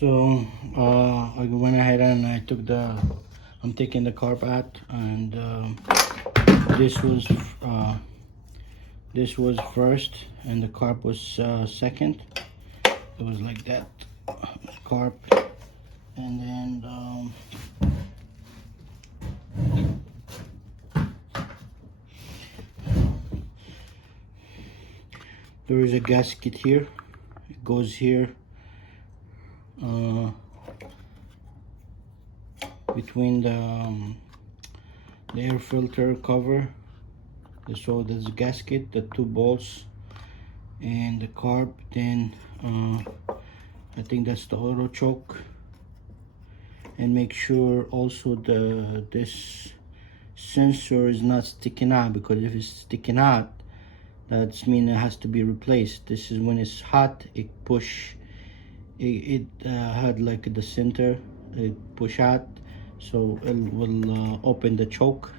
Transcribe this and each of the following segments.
So I went ahead and I'm taking the carb out, and this was uh, this was first, and the carb was second. It was like that, carb, and then there is a gasket here. It goes here between the air filter cover. So there's a gasket, the two bolts, and the carb. Then I think that's the auto choke. And make sure also this sensor is not sticking out, because if it's sticking out, that's mean it has to be replaced. This is when it's hot, it had like the center, it push out, so it will open the choke,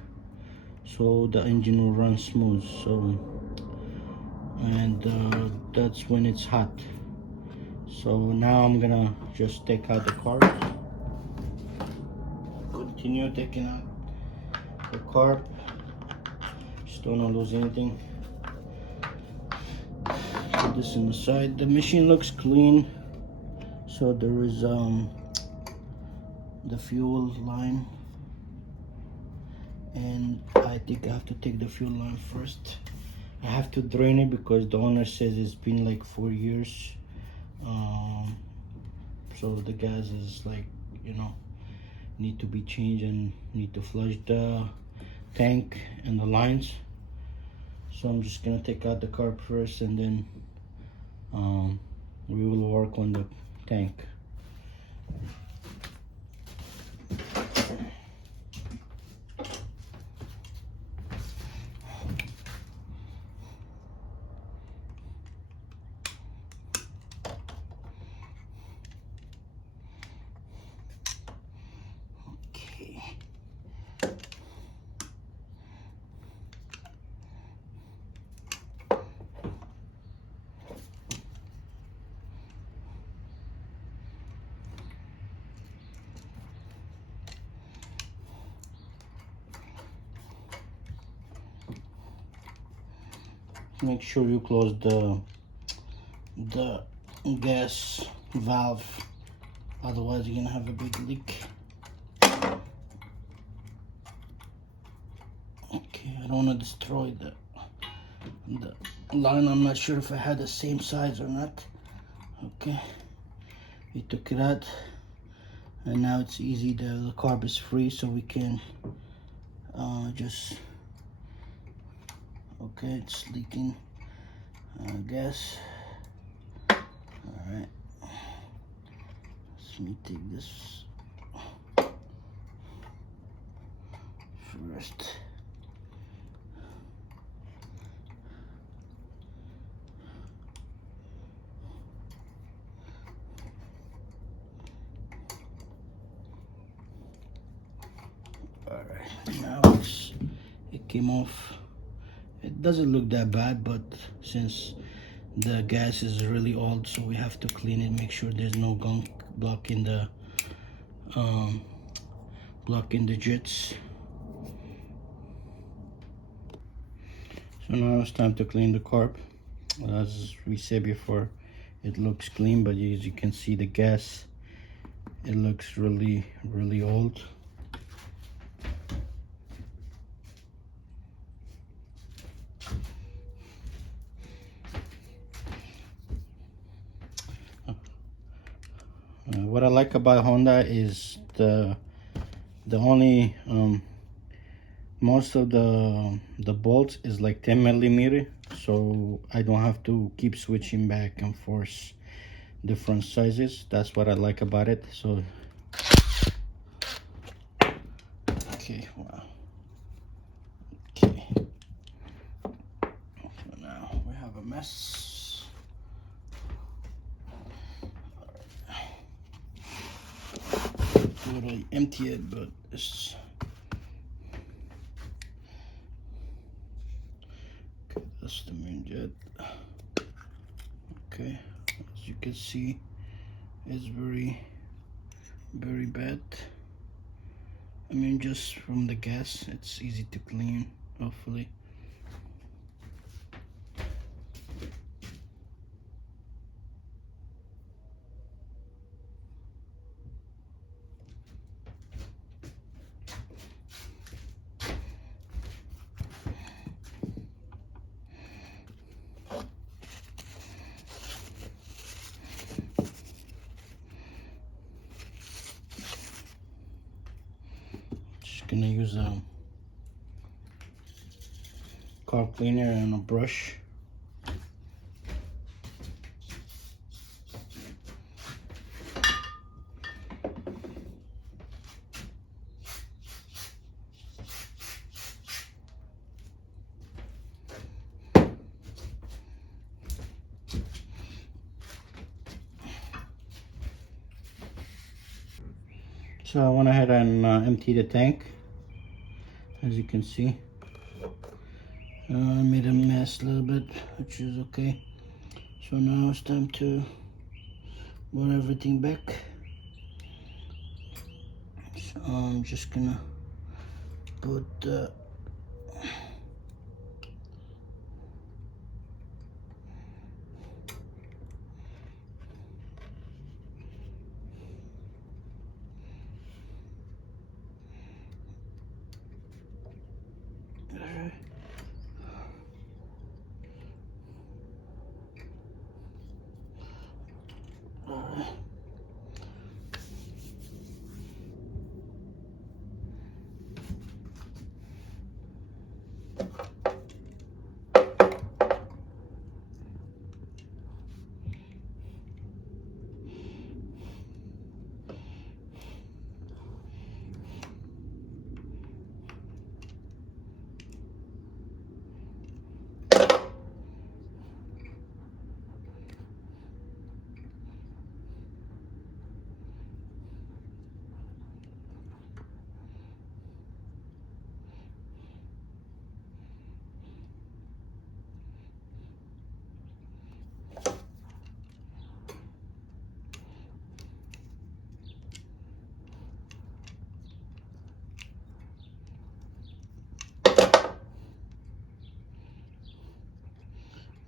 so the engine will run smooth. So, and that's when it's hot. So now I'm gonna just take out the carb, continue taking out the carb, just don't wanna lose anything. Put this in the side. The machine looks clean. So there is the fuel line, and I think I have to take the fuel line first. I have to drain it because the owner says it's been like 4 years. So the gas is like, need to be changed, and need to flush the tank and the lines. So I'm just gonna take out the carb first, and then we will work on the tank. Make sure you close the gas valve, otherwise you're gonna have a big leak. Okay, I don't want to destroy the line. I'm not sure if I had the same size or not. Okay, we took it out, and now it's easy. The carb is free, so we can just, okay, it's leaking gas. All right, let me take this first. All right, now it came off. It doesn't look that bad, but since the gas is really old, so we have to clean it, make sure there's no gunk blocking the jets. So now it's time to clean the carb. As we said before, it looks clean, but as you can see, the gas, it looks really old. What I like about Honda is the only most of the bolts is like 10 millimeter, so I don't have to keep switching back and forth different sizes. That's what I like about it. So okay, wow, okay, so now we have a mess. I empty it, but it's okay. That's the main jet. Okay, as you can see, is very bad. I mean, just from the gas, it's easy to clean, hopefully. Just gonna use a carb cleaner and a brush. So I went ahead and emptied the tank. As you can see, I made a mess a little bit, which is okay. So now it's time to put everything back. So I'm just gonna put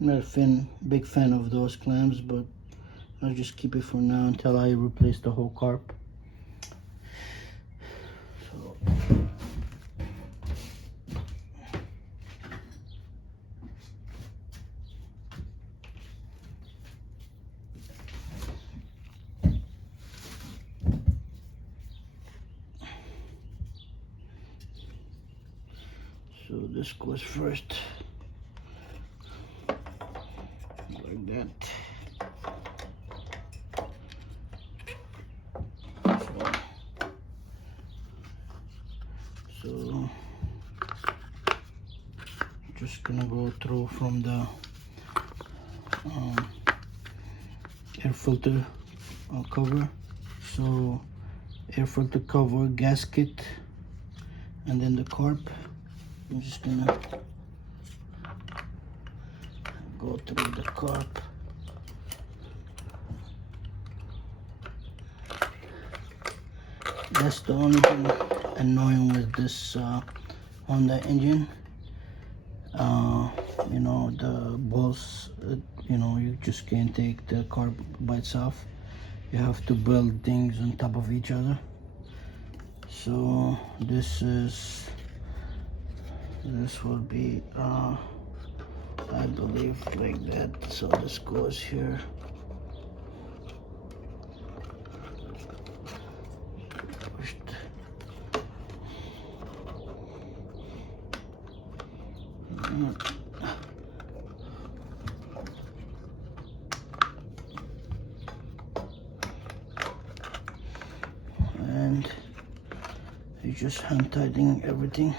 I'm not a big fan of those clamps, but I'll just keep it for now until I replace the whole carb. So this goes first, like that. So just gonna go through from the air filter cover. So air filter cover, gasket, and then the carb. I'm just gonna go through the carb. That's the only thing annoying with this Honda engine. You know, the bolts, you know, you just can't take the carb by itself. You have to build things on top of each other. So this will be I believe like that. So this goes here. And you just hand tightening everything.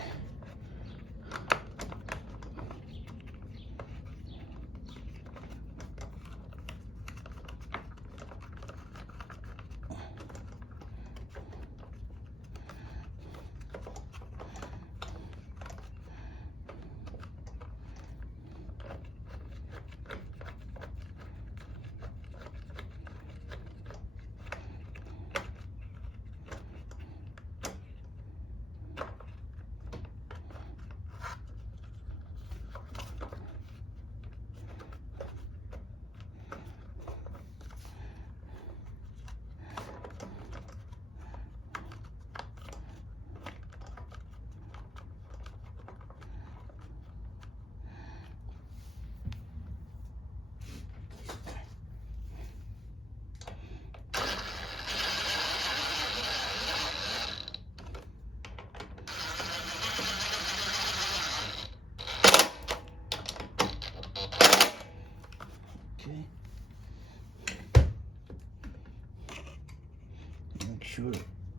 sure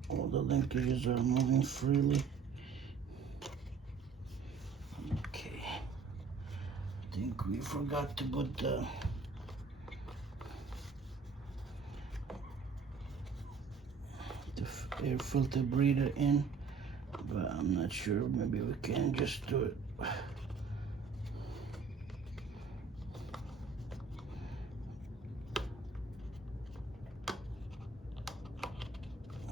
all the linkages are moving freely. Okay, I think we forgot to put the air filter breather in, but I'm not sure. Maybe we can just do it.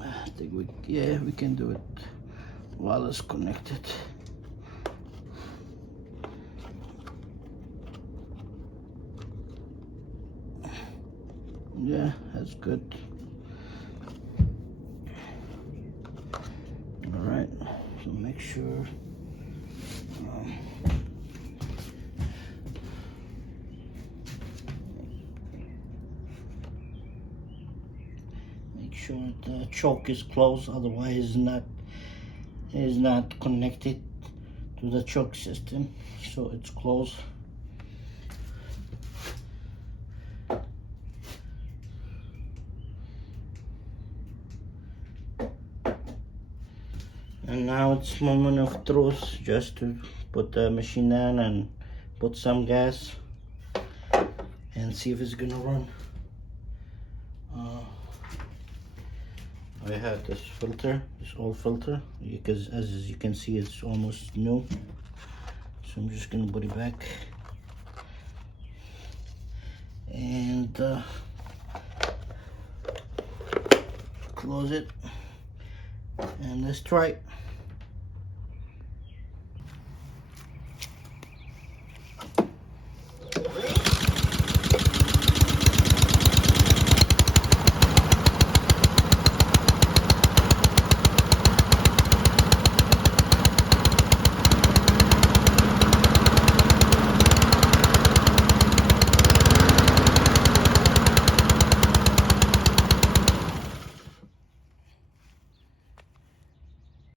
I think we can do it while it's connected. Yeah, that's good. All right, so make sure make sure the choke is closed, otherwise it's not connected to the choke system, so it's closed. And now it's moment of truth, just to put the machine on and put some gas and see if it's gonna run. I have this filter, this old filter, because as you can see it's almost new, so I'm just gonna put it back and close it, and let's try it.